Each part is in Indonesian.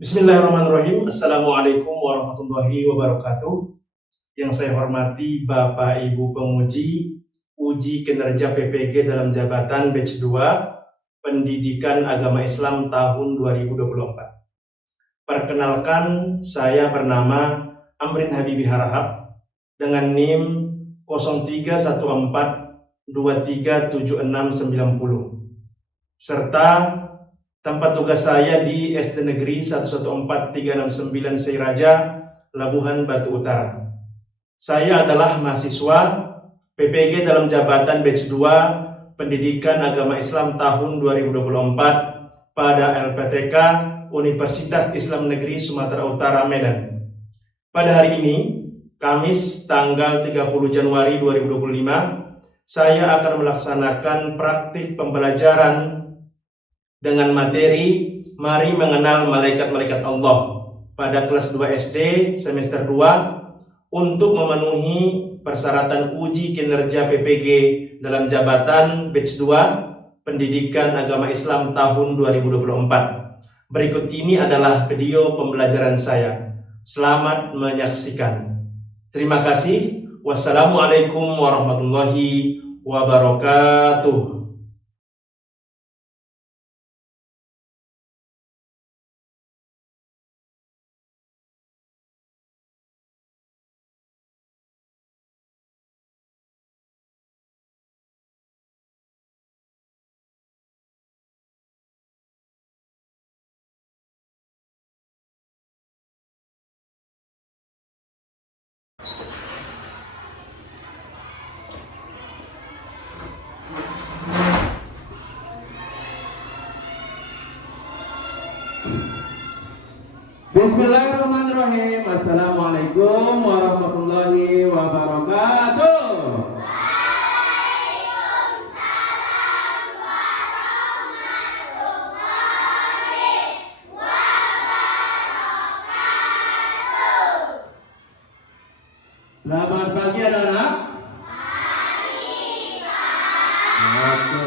Bismillahirrahmanirrahim. Assalamualaikum warahmatullahi wabarakatuh. Yang saya hormati Bapak Ibu Penguji Uji Kinerja PPG dalam Jabatan Batch 2 Pendidikan Agama Islam tahun 2024. Perkenalkan, saya bernama Amrin Habibi Harahap dengan NIM 0314237690 serta tempat tugas saya di SD Negeri 114369 Seiraja, Labuhan Batu Utara. Saya adalah mahasiswa PPG dalam Jabatan Batch 2 Pendidikan Agama Islam tahun 2024 pada LPTK Universitas Islam Negeri Sumatera Utara, Medan. Pada hari ini, Kamis tanggal 30 Januari 2025, saya akan melaksanakan praktik pembelajaran dengan materi Mari Mengenal Malaikat-Malaikat Allah pada kelas 2 SD semester 2 untuk memenuhi persyaratan uji kinerja PPG dalam Jabatan Batch 2 Pendidikan Agama Islam tahun 2024. Berikut ini adalah video pembelajaran saya. Selamat menyaksikan. Terima kasih. Wassalamualaikum warahmatullahi wabarakatuh. Bismillahirrahmanirrahim. Assalamualaikum warahmatullahi wabarakatuh. Waalaikumsalam warahmatullahi wabarakatuh. Selamat pagi anak-anak. Pagi, Pak. Oke,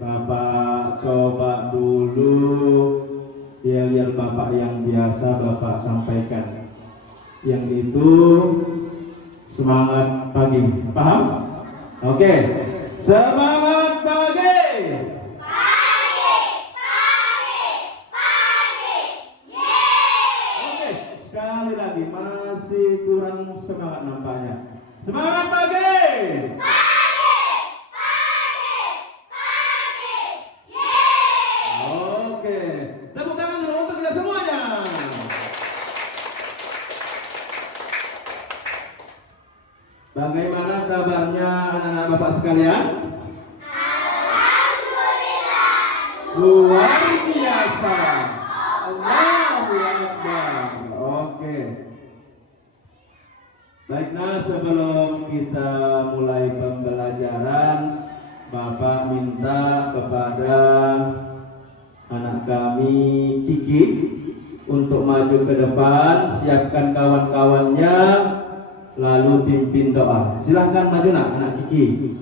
Bapak coba dulu yel-yel Bapak yang biasa Bapak sampaikan. Yang itu semangat pagi. Paham? Oke. Semangat pagi. Pagi, pagi, pagi. Yeay. Oke, sekali lagi masih kurang semangat nampaknya. Semangat pagi. Oke, tepuk tangan dulu untuk kita semuanya. Bagaimana kabarnya anak-anak Bapak sekalian? Alhamdulillah. Luar biasa. Allahu Akbar. Oke. Baiklah, sebelum kita mulai pembelajaran, Bapak minta kepada anak kami Kiki untuk maju ke depan, siapkan kawan-kawannya, lalu pimpin doa. Silahkan maju nak, anak Kiki.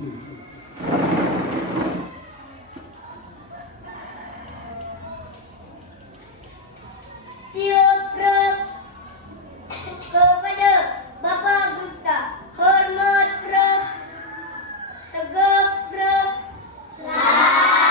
Syukur kepada Bapak Gita, hormat Prof, tegak Prof. Selamat pagi, Pak.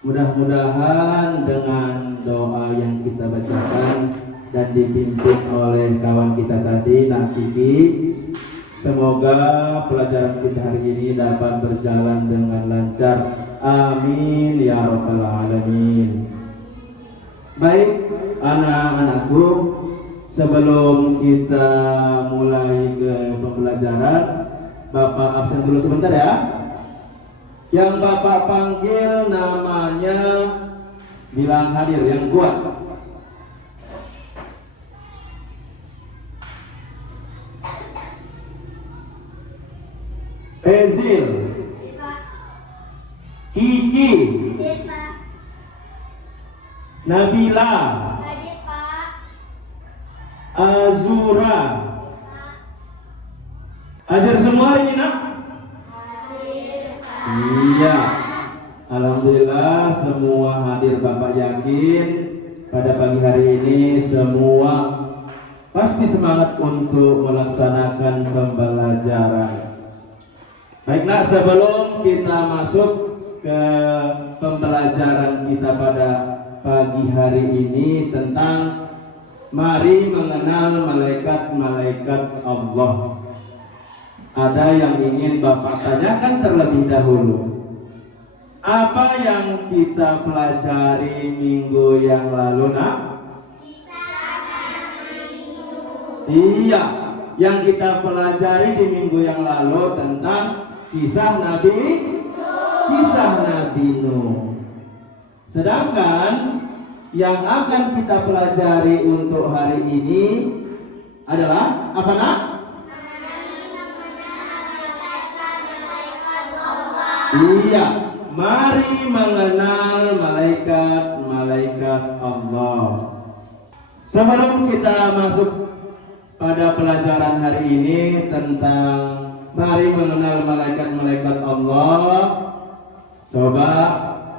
Mudah-mudahan dengan doa yang kita bacakan dan dipimpin oleh kawan kita tadi, Nak Kiki, semoga pelajaran kita hari ini dapat berjalan dengan lancar. Amin ya rabbal alamin. Baik, anak-anakku, sebelum kita mulai ke pembelajaran, Bapak absen dulu sebentar ya. Yang Bapak panggil namanya bilang hadir yang kuat. Ezil, Kiki, Nabila, Azura. Hadir semua hari ini, nak? Iya. Alhamdulillah semua hadir. Bapak yakin pada pagi hari ini semua pasti semangat untuk melaksanakan pembelajaran. Baik nak, sebelum kita masuk ke pembelajaran kita pada pagi hari ini tentang mari mengenal malaikat-malaikat Allah, ada yang ingin Bapak tanyakan terlebih dahulu. Apa yang kita pelajari minggu yang lalu, nak? Iya, yang kita pelajari di minggu yang lalu tentang kisah Nabi Nuh. Sedangkan yang akan kita pelajari untuk hari ini adalah apa, nak? Iya, mari mengenal malaikat-malaikat Allah. Sebelum kita masuk pada pelajaran hari ini tentang mari mengenal malaikat-malaikat Allah, coba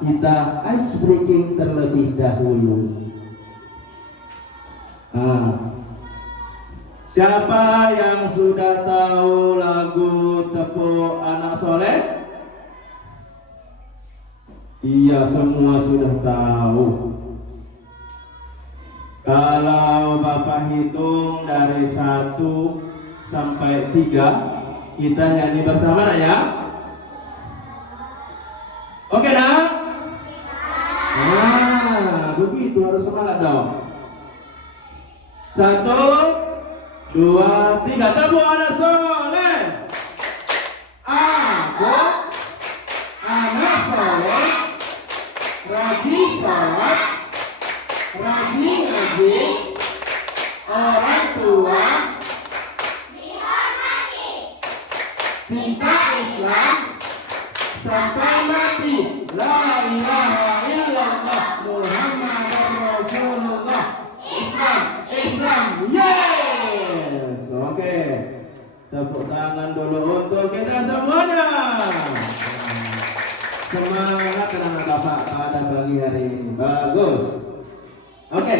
kita ice breaking terlebih dahulu. Siapa yang sudah tahu lagu Tepuk Anak Soleh? Iya, semua sudah tahu. Kalau Bapak hitung dari 1 sampai 3, kita nyanyi bersama, nak ya? Oke, nak? Nah, begitu harus semangat dong. 1, 2, 3, Tepuk Anak Soleh. Aku anak soleh, rajin sholat, rajin ngaji, orang tua dihormati, cinta Islam sampai mati. La ilaha illallah Muhammadur Rasulullah. Islam. Yes. Oke. Tepuk tangan dulu untuk kita semuanya. Semangat anak Bapak pada pagi hari ini. Bagus. Oke.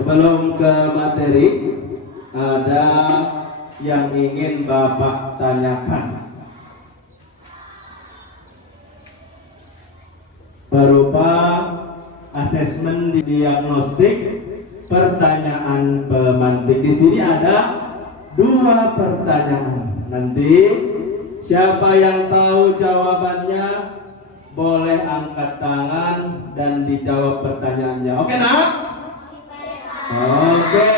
Sebelum ke materi, ada yang ingin Bapak tanyakan berupa asesmen diagnostik, pertanyaan pemantik. Di sini ada 2 pertanyaan. Nanti siapa yang tahu jawabannya boleh angkat tangan dan dijawab pertanyaannya. Oke, nak? Oke.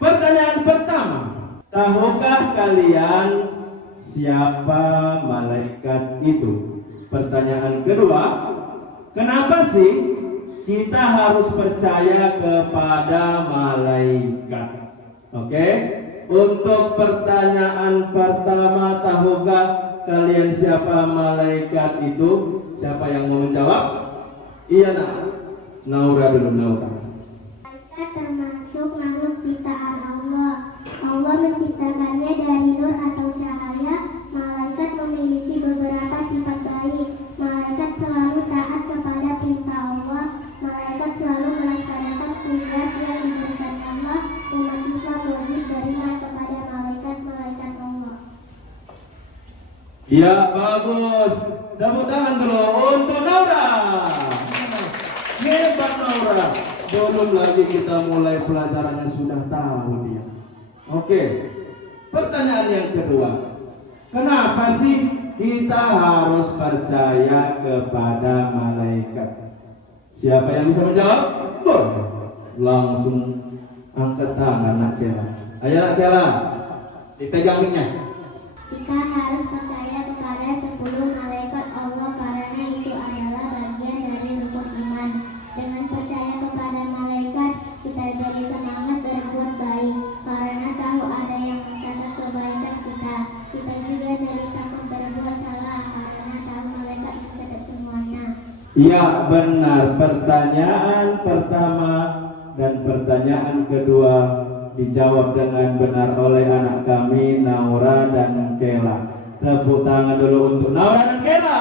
Pertanyaan pertama, tahukah kalian siapa malaikat itu? Pertanyaan kedua, kenapa sih kita harus percaya kepada malaikat? Oke? Untuk pertanyaan pertama, tahukah kalian siapa malaikat itu? Siapa yang mau menjawab? Iya, nak. Naura dulu, Naura. Malaikat termasuk makhluk ciptaan Allah. Allah menciptakannya dari nur atau cahaya. Malaikat memiliki beberapa sifat baik. Malaikat selalu taat kepada perintah Allah. Malaikat selalu melaksanakan tugas yang diberikan Allah. Umat Islam wajib beriman kepada malaikat-malaikat Allah. Ya, bagus. Tepuk tangan dulu untuk Naura. Hebat Naura. Belum lagi kita mulai pelajarannya sudah tahu dia. Oke. Pertanyaan yang kedua. Kenapa sih kita harus percaya kepada malaikat? Siapa yang bisa menjawab? Boleh. Langsung angkat tangan Nak Kela. Ayo Nak Kela, dipegang mic-nya. Kita harus percaya kepada 10 malaikat Allah karena itu adalah bagian dari rukun iman. Dengan percaya kepada malaikat, kita jadi semangat berbuat baik karena tahu ada yang mencatat kebaikan kita. Kita juga jadi takut berbuat salah karena tahu malaikat mencatat semuanya. Ya, benar. Pertanyaan pertama dan pertanyaan kedua dijawab dengan benar oleh anak kami Naura dan Kela. Tepuk tangan dulu untuk Naura dan Kela.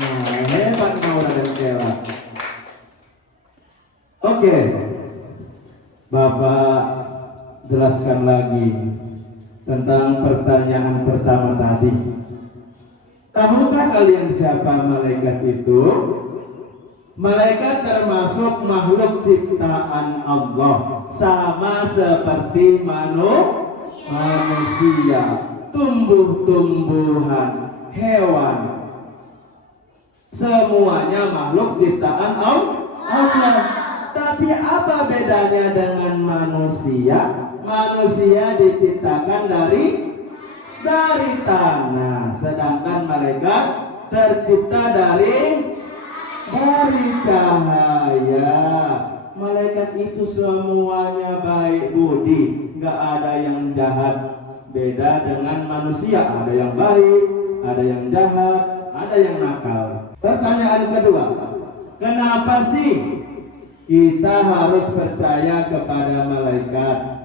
Nah, hebat Naura dan Kela. Oke, Bapak jelaskan lagi tentang pertanyaan pertama tadi. Tahukah kalian siapa malaikat itu? Malaikat termasuk makhluk ciptaan Allah, sama seperti manusia, tumbuh-tumbuhan, hewan, semuanya makhluk ciptaan Allah. Tapi apa bedanya dengan manusia? Manusia diciptakan dari tanah, sedangkan malaikat tercipta dari cahaya. Malaikat itu semuanya baik budi, nggak ada yang jahat. Beda dengan manusia, ada yang baik, ada yang jahat, ada yang nakal. Pertanyaan kedua, kenapa sih kita harus percaya kepada malaikat?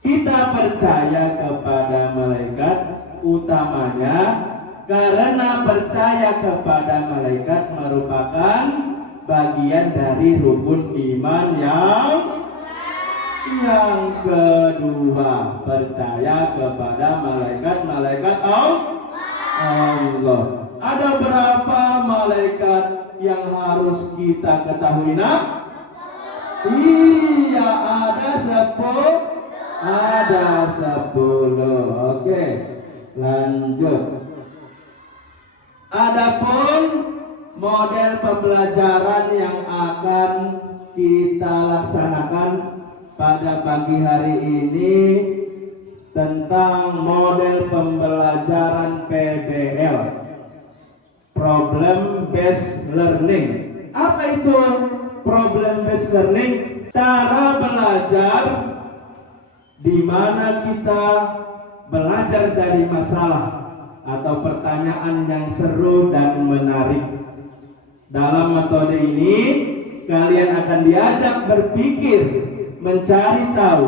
Kita percaya kepada malaikat utamanya karena percaya kepada malaikat merupakan bagian dari rukun iman yang kedua. Percaya kepada malaikat Allah. Ada berapa malaikat yang harus kita ketahui, Nak? Iya, ada 10. Ada 10. Oke, lanjut. Adapun model pembelajaran yang akan kita laksanakan pada pagi hari ini tentang model pembelajaran PBL, Problem Based Learning. Apa itu Problem Based Learning? Cara belajar di mana kita belajar dari masalah atau pertanyaan yang seru dan menarik. Dalam metode ini, kalian akan diajak berpikir, mencari tahu,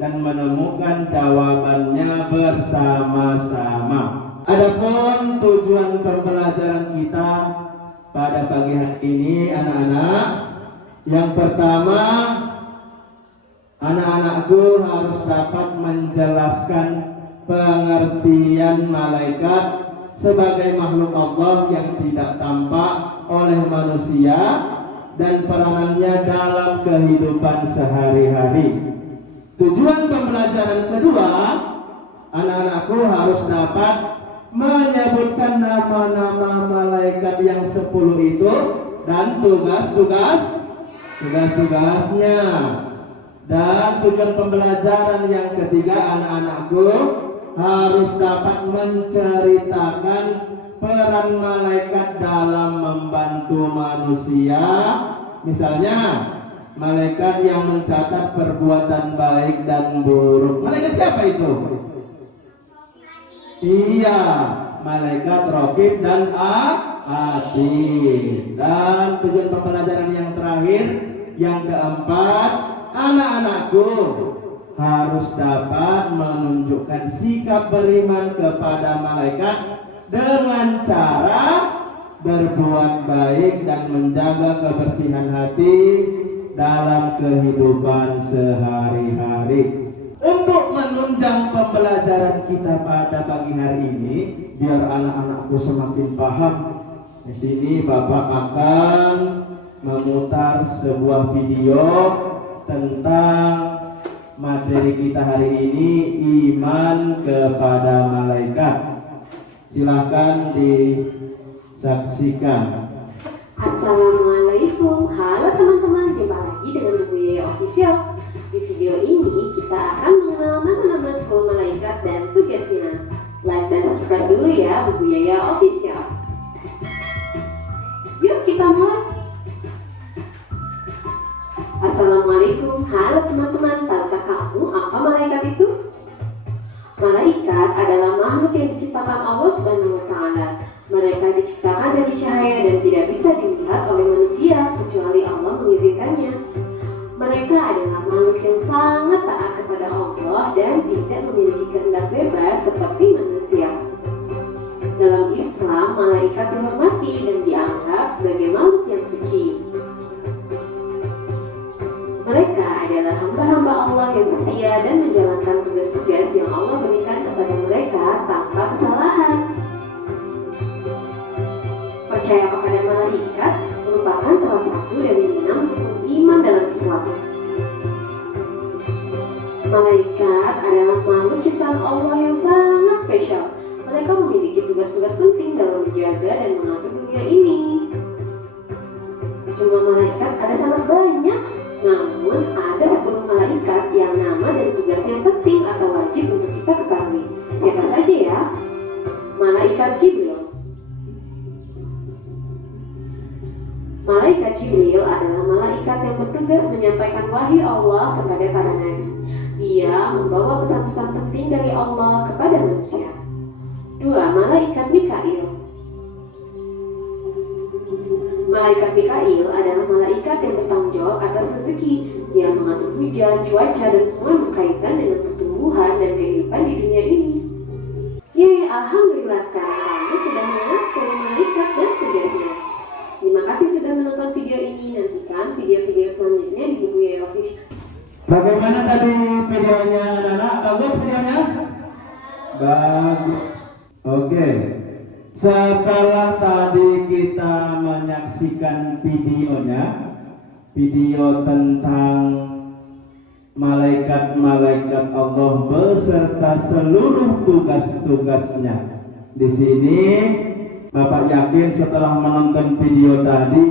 dan menemukan jawabannya bersama-sama. Adapun tujuan pembelajaran kita pada pagi hari ini, anak-anak, yang pertama, anak-anakku harus dapat menjelaskan pengertian malaikat sebagai makhluk Allah yang tidak tampak oleh manusia dan peranannya dalam kehidupan sehari-hari. Tujuan pembelajaran kedua, anak-anakku harus dapat menyebutkan nama-nama malaikat yang 10 itu dan tugas-tugasnya. Dan tujuan pembelajaran yang ketiga, anak-anakku harus dapat menceritakan peran malaikat dalam membantu manusia. Misalnya, malaikat yang mencatat perbuatan baik dan buruk. Malaikat siapa itu? Iya, malaikat Raqib dan Atid. Dan tujuan pembelajaran yang terakhir, yang keempat, anak-anakku harus dapat menunjukkan sikap beriman kepada malaikat dengan cara berbuat baik dan menjaga kebersihan hati dalam kehidupan sehari-hari. Untuk menunjang pembelajaran pelajaran kita pada pagi hari ini, biar anak-anakku semakin paham. Di sini Bapak akan memutar sebuah video tentang materi kita hari ini, iman kepada malaikat. Silahkan disaksikan. Assalamualaikum, halo teman-teman, jumpa lagi dengan Ibu Yaya Official. Di video ini kita akan mengenal nama-nama 10 malaikat dan tugasnya. Like dan subscribe dulu ya, Ibu Yaya Official. Yuk kita mulai. Assalamualaikum, halo teman-teman, tahukah kamu apa malaikat itu? Malaikat adalah makhluk yang diciptakan Allah Subhanahu wa Ta'ala. Mereka diciptakan dari cahaya dan tidak bisa dilihat oleh manusia kecuali Allah mengizinkannya. Mereka adalah makhluk yang sangat taat kepada Allah dan tidak memiliki kehendak bebas seperti manusia. Dalam Islam, malaikat dihormati dan dianggap sebagai makhluk yang suci. Mereka adalah hamba-hamba Allah yang setia dan menjalankan tugas-tugas yang Allah berikan kepada mereka tanpa kesalahan. Percaya kepada malaikat merupakan salah satu dari 6 rukun iman dalam Islam. Malaikat adalah makhluk ciptaan Allah yang sangat spesial. Mereka memiliki tugas-tugas penting dalam menjaga dan mengatur dunia ini. Jumlah malaikat ada sangat banyak, namun ada 10 malaikat yang nama dan tugas yang penting atau wajib untuk kita ketahui. Siapa saja ya? Malaikat Jibril. Malaikat Jibril adalah malaikat yang bertugas menyampaikan wahyu Allah kepada para nabi. Ia membawa pesan-pesan penting dari Allah kepada manusia. 2. Malaikat Mikail. Malaikat Mikail adalah malaikat yang bertanggung jawab atas rezeki. Dia mengatur hujan, cuaca, dan semua berkaitan dengan pertumbuhan dan kehidupan di dunia ini. Yeay, alhamdulillah sekarang kamu sudah mengenal 10 malaikat dan tugasnya. Terima kasih sudah menonton video ini. Nantikan video-video selanjutnya di Ibu Yaya Official. Bagaimana tadi videonya anak-anak? Bagus videonya? Bagus. Oke. Setelah tadi kita menyaksikan video tentang malaikat-malaikat Allah beserta seluruh tugas-tugasnya. Di sini Bapak yakin setelah menonton video tadi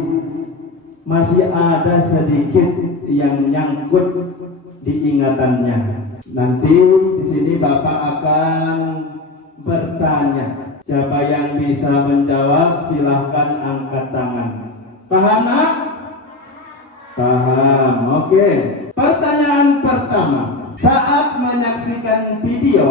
masih ada sedikit yang nyangkut di ingatannya. Nanti di sini Bapak akan bertanya. Siapa yang bisa menjawab silahkan angkat tangan. Paham nak? Paham. Oke. Pertanyaan pertama. Saat menyaksikan video,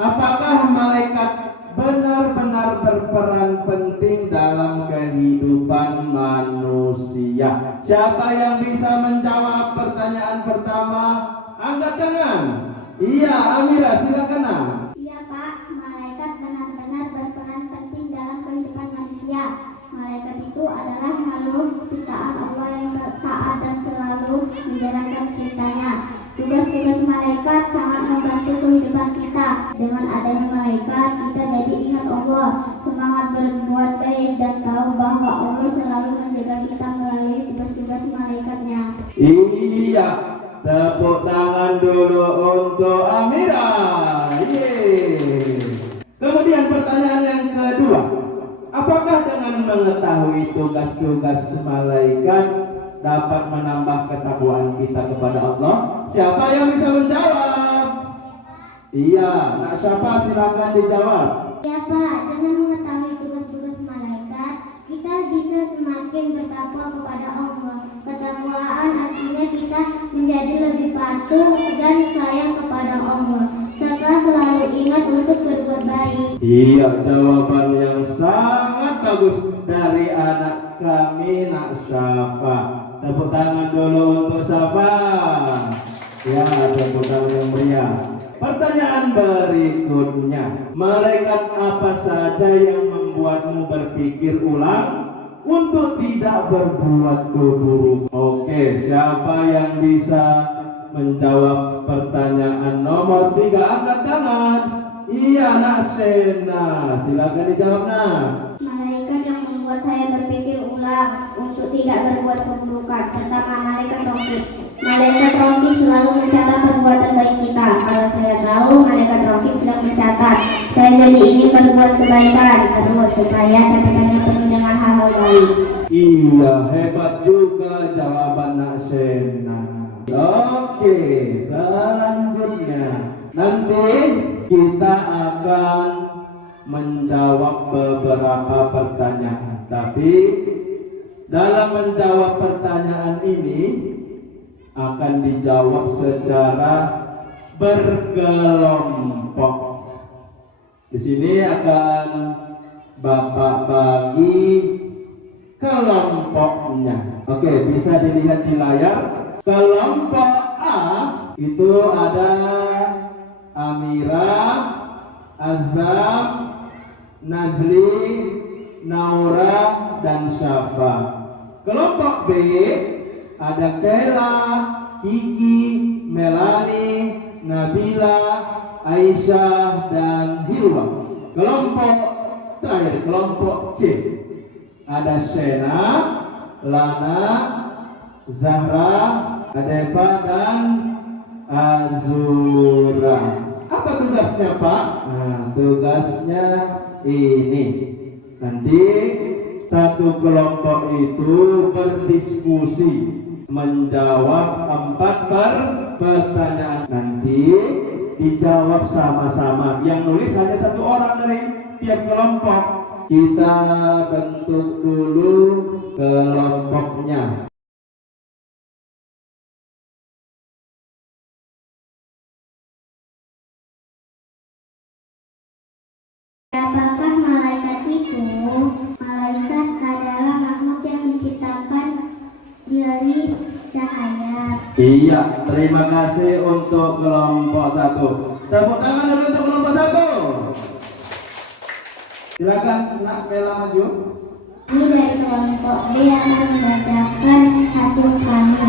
apakah malaikat benar-benar berperan penting dalam kehidupan manusia? Siapa yang bisa menjawab pertanyaan pertama? Angkat tangan. Iya, Amira, silakan. Iya Pak, malaikat benar-benar berperan penting dalam kehidupan manusia. Malaikat itu adalah makhluk ciptaan Allah yang taat dan selalu menjalankan perintahnya. Tugas-tugas malaikat sangat membantu kehidupan kita. Dengan adanya malaikat, kita jadi ingat Allah, semangat berbuat baik, dan tahu bahwa Allah selalu menjaga kita melalui tugas-tugas malaikatnya. Iya, tepuk tangan dulu untuk Amira. Yeay. Kemudian pertanyaan yang kedua, apakah dengan mengetahui tugas-tugas malaikat dapat menambah ketakwaan kita kepada Allah? Siapa yang bisa menjawab? Iya, nak siapa silakan dijawab. Ya Pak, dengan mengetahui tugas-tugas malaikat, kita bisa semakin bertakwa kepada Allah. Ketakwaan artinya kita menjadi lebih patuh dan sayang kepada Allah, serta selalu ingat untuk berbuat baik. Iya, jawaban yang sangat bagus dari anak kami, Nak Syafa. Tepuk tangan dulu untuk Syafa. Ya, tepuk tangan yang meriah. Pertanyaan berikutnya, malaikat apa saja yang membuatmu berpikir ulang untuk tidak berbuat keburukan? Oke, siapa yang bisa menjawab pertanyaan nomor 3? Angkat tangan. Iya, Nak Sena, silakan dijawab, Nak. Malaikat yang membuat saya berpikir ulang untuk tidak berbuat keburukan. Pertama, malaikat raqib. Malaikat raqib selalu mencatat perbuatan baik kita. Kalau saya tahu malaikat raqib sedang mencatat, saya jadi ingin berbuat kebaikan terus supaya catatannya penuh dengan hal-hal baik. Iya, hebat juga jawaban Nak Sena. Oke, selanjutnya nanti kita akan menjawab beberapa pertanyaan. Tapi dalam menjawab pertanyaan ini akan dijawab secara berkelompok. Di sini akan Bapak bagi kelompoknya. Oke, bisa dilihat di layar. Kelompok A itu ada Amira, Azam, Nazli, Naura, dan Syafa. Kelompok B ada Kela, Kiki, Melani, Nabila, Aisyah, dan Hilwa. Kelompok terakhir, kelompok C ada Shena, Lana, Zahra, Adepa, dan Azura. Apa tugasnya, Pak? Nah, tugasnya ini. Nanti satu kelompok itu berdiskusi menjawab 4 pertanyaan. Nanti dijawab sama-sama. Yang nulis hanya 1 orang dari tiap kelompok. Kita bentuk dulu kelompoknya. Apakah malaikat itu? Malaikat adalah makhluk yang diciptakan dari cahaya. Iya, terima kasih untuk kelompok 1. Tepuk tangan dulu untuk kelompok 1. Silakan Nak Mela maju. Ini dari kelompok B akan membacakan hasil kami.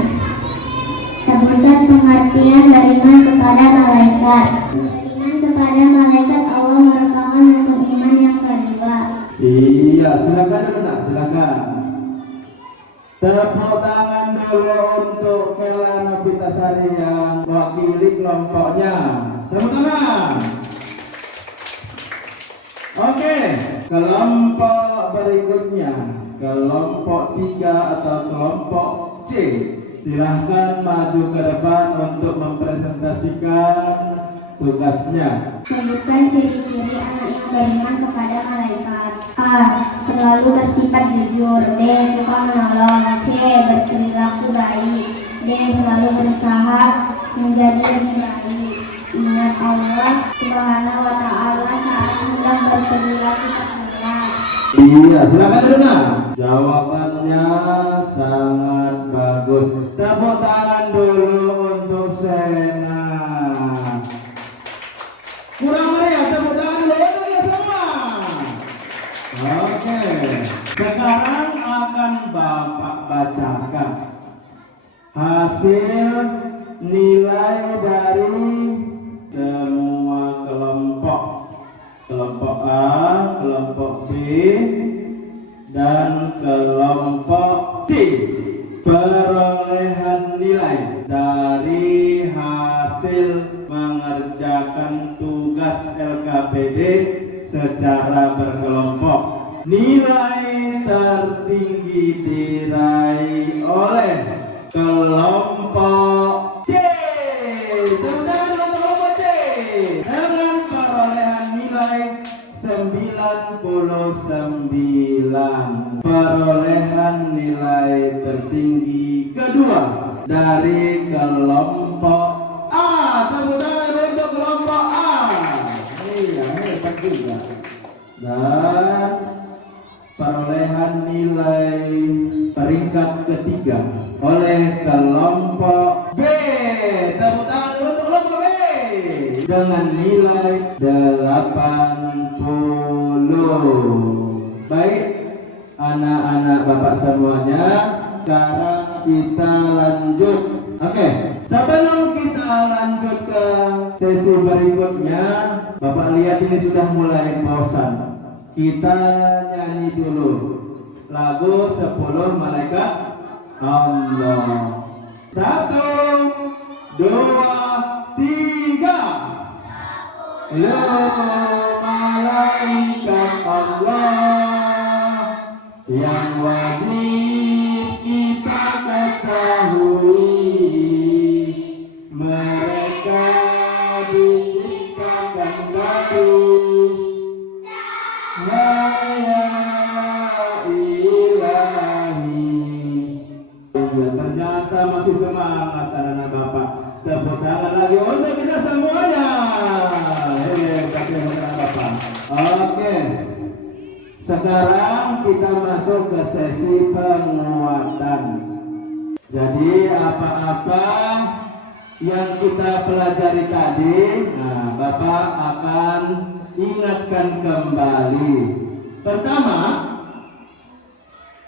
Sebutkan pengertian beriman kepada malaikat. Beriman kepada malaikat Allah merupakan rukun iman yang kedua. Iya, silakan dulu Nak, silakan. Tepuk tangan dulu untuk Kela Novitasari yang wakili kelompoknya. Tepuk tangan. Oke, kelompok berikutnya, kelompok 3 atau kelompok C. Silahkan maju ke depan untuk mempresentasikan tugasnya. Sebutkan ciri-ciri anak yang beriman kepada malaikat. A. Selalu bersifat jujur. B. Suka menolong. C. Berperilaku baik. D. Selalu berusaha menjadi lebih baik. Ingat Allah Subhanahu wa Ta'ala saat hendak berperilaku tercela. Iya, silakan dulu Nak. Jawabannya sangat bagus. Tepuk tangan dulu untuk Sena. Kurang meriah, tepuk tangan dulu untuk ya semua. Oke, sekarang akan Bapak bacakan hasil nilai dari semua kelompok. Kelompok A, kelompok B, dan kelompok C. Perolehan nilai dari hasil mengerjakan tugas LKPD secara berkelompok. Nilai tertinggi diraih oleh kelompok C. Tepuk tangan untuk kelompok C dengan perolehan nilai 99. Perolehan nilai tertinggi kedua dari kelompok A. Tepuk tangan untuk kelompok A. Iya, hebat juga. Dan perolehan nilai peringkat ketiga oleh kelompok B. Tepuk tangan dulu untuk kelompok B dengan nilai 80. Baik, anak-anak Bapak semuanya, sekarang kita lanjut Oke, sebelum kita lanjut ke sesi berikutnya, Bapak lihat ini sudah mulai bosan. Kita nyanyi dulu lagu 10 Malaikat Allah. 1, 2, 3. 10 malaikat Allah yang wajib kita ketahui, mereka diciptakan baru. Cahaya ilahi. Ya, ternyata masih semangat anak-anak Bapak. Tepuk tangan lagi untuk kita semuanya. Bapak. Oke. Sekarang kita masuk ke sesi penguatan. Jadi apa-apa yang kita pelajari tadi, nah Bapak akan ingatkan kembali. Pertama,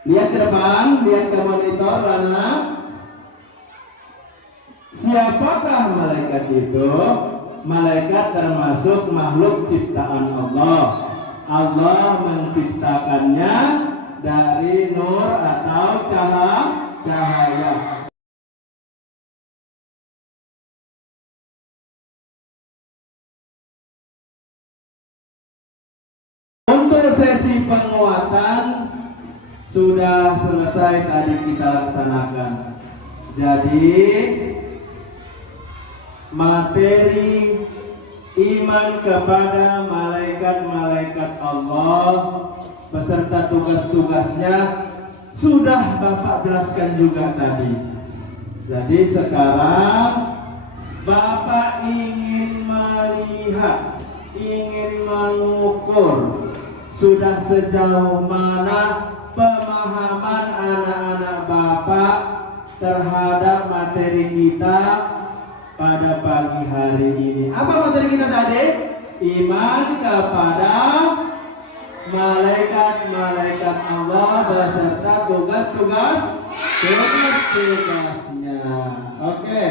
lihat ke depan, lihat ke monitor, Lana. Siapakah malaikat itu? Malaikat termasuk makhluk ciptaan Allah. Allah menciptakannya dari nur atau cahaya. Untuk sesi penguatan sudah selesai tadi kita laksanakan. Jadi materi iman kepada malaikat-malaikat Allah beserta tugas-tugasnya sudah Bapak jelaskan juga tadi. Jadi sekarang Bapak ingin melihat, ingin mengukur sudah sejauh mana pemahaman anak-anak Bapak terhadap materi kita pada pagi hari ini. Apa materi kita tadi? Iman kepada malaikat-malaikat Allah beserta tugas-tugasnya. Oke.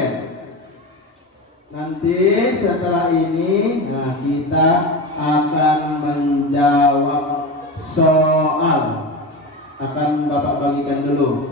Nanti setelah ini, nah kita akan menjawab soal. Akan Bapak bagikan dulu.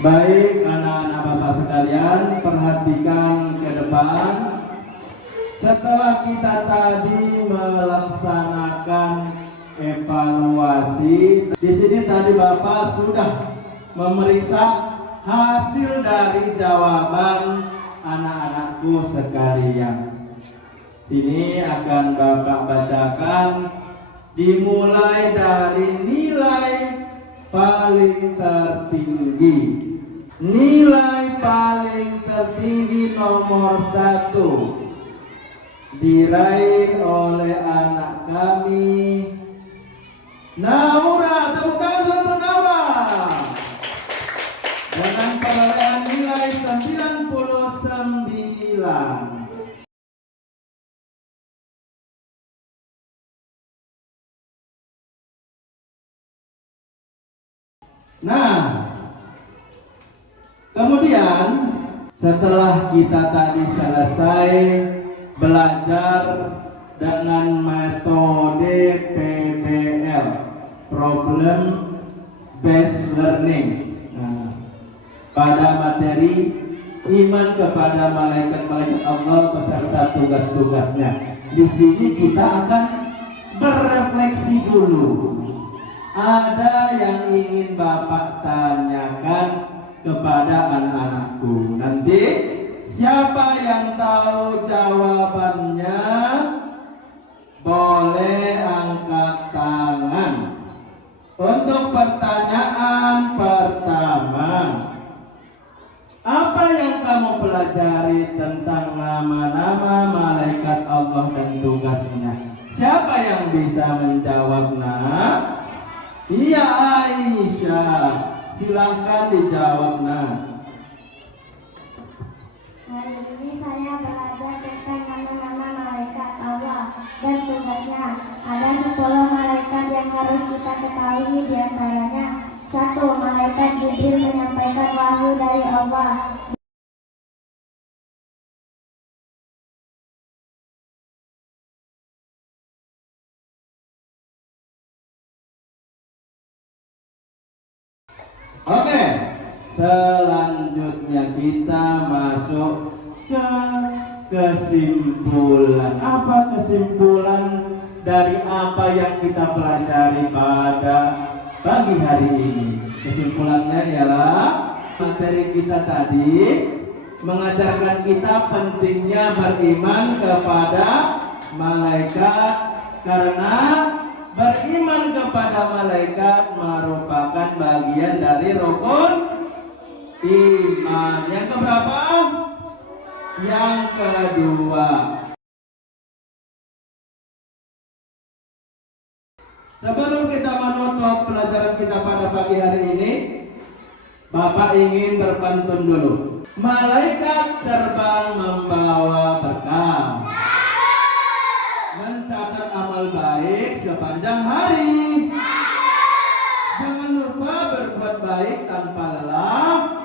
Baik anak-anak Bapak sekalian, perhatikan ke depan. Setelah kita tadi melaksanakan evaluasi, di sini tadi Bapak sudah memeriksa hasil dari jawaban anak-anakku sekalian. Sini akan Bapak bacakan dimulai dari nilai paling tertinggi. Nilai paling tertinggi nomor 1 diraih oleh anak kami Naura. Tepuk tangan untuk Naura dengan perolehan nilai 99. Nah, kemudian setelah kita tadi selesai belajar dengan metode PBL, Problem Based Learning. Nah, pada materi iman kepada malaikat-malaikat Allah beserta tugas-tugasnya. Di sini kita akan berefleksi dulu. Ada yang ingin Bapak tanyakan kepada anak-anakku. Nanti siapa yang tahu jawabannya boleh angkat tangan. Untuk pertanyaan pertama, apa yang kamu pelajari tentang nama-nama malaikat Allah dan tugasnya? Siapa yang bisa menjawab? Nah, Silahkan dijawab, Nah. Hari ini saya belajar tentang nama-nama malaikat Allah dan tugasnya. Ada 10 malaikat yang harus kita ketahui, di antaranya 1. Malaikat Jibril menyampaikan wahyu dari Allah. Oke, selanjutnya kita masuk ke kesimpulan. Apa kesimpulan dari apa yang kita pelajari pada pagi hari ini? Kesimpulannya ialah materi kita tadi mengajarkan kita pentingnya beriman kepada malaikat, karena beriman kepada malaikat merupakan bagian dari rukun iman. Yang keberapa? Yang kedua. Sebelum kita menutup pelajaran kita pada pagi hari ini, Bapak ingin berpantun dulu. Malaikat terbang membawa berkah, mencatat amal baik sepanjang hari. Jangan lupa berbuat baik tanpa lelah,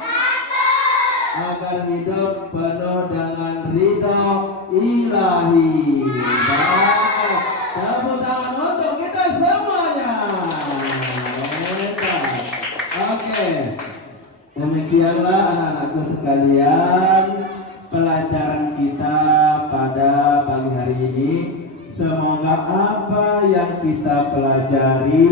agar hidup penuh dengan ridho ilahi. Baik, tepuk tangan untuk kita semuanya. Hebat. Oke, demikianlah anak-anakku sekalian pelajaran kita pada pagi hari ini. Semoga apa yang kita pelajari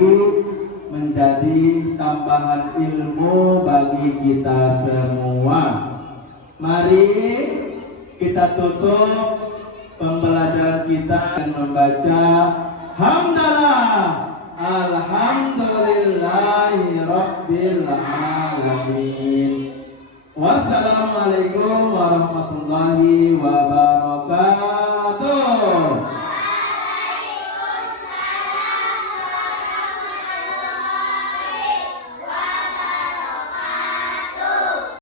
menjadi tambahan ilmu bagi kita semua. Mari kita tutup pembelajaran kita dengan membaca hamdalah alhamdulillahi rabbil alamin. Wassalamualaikum warahmatullahi wabarakatuh.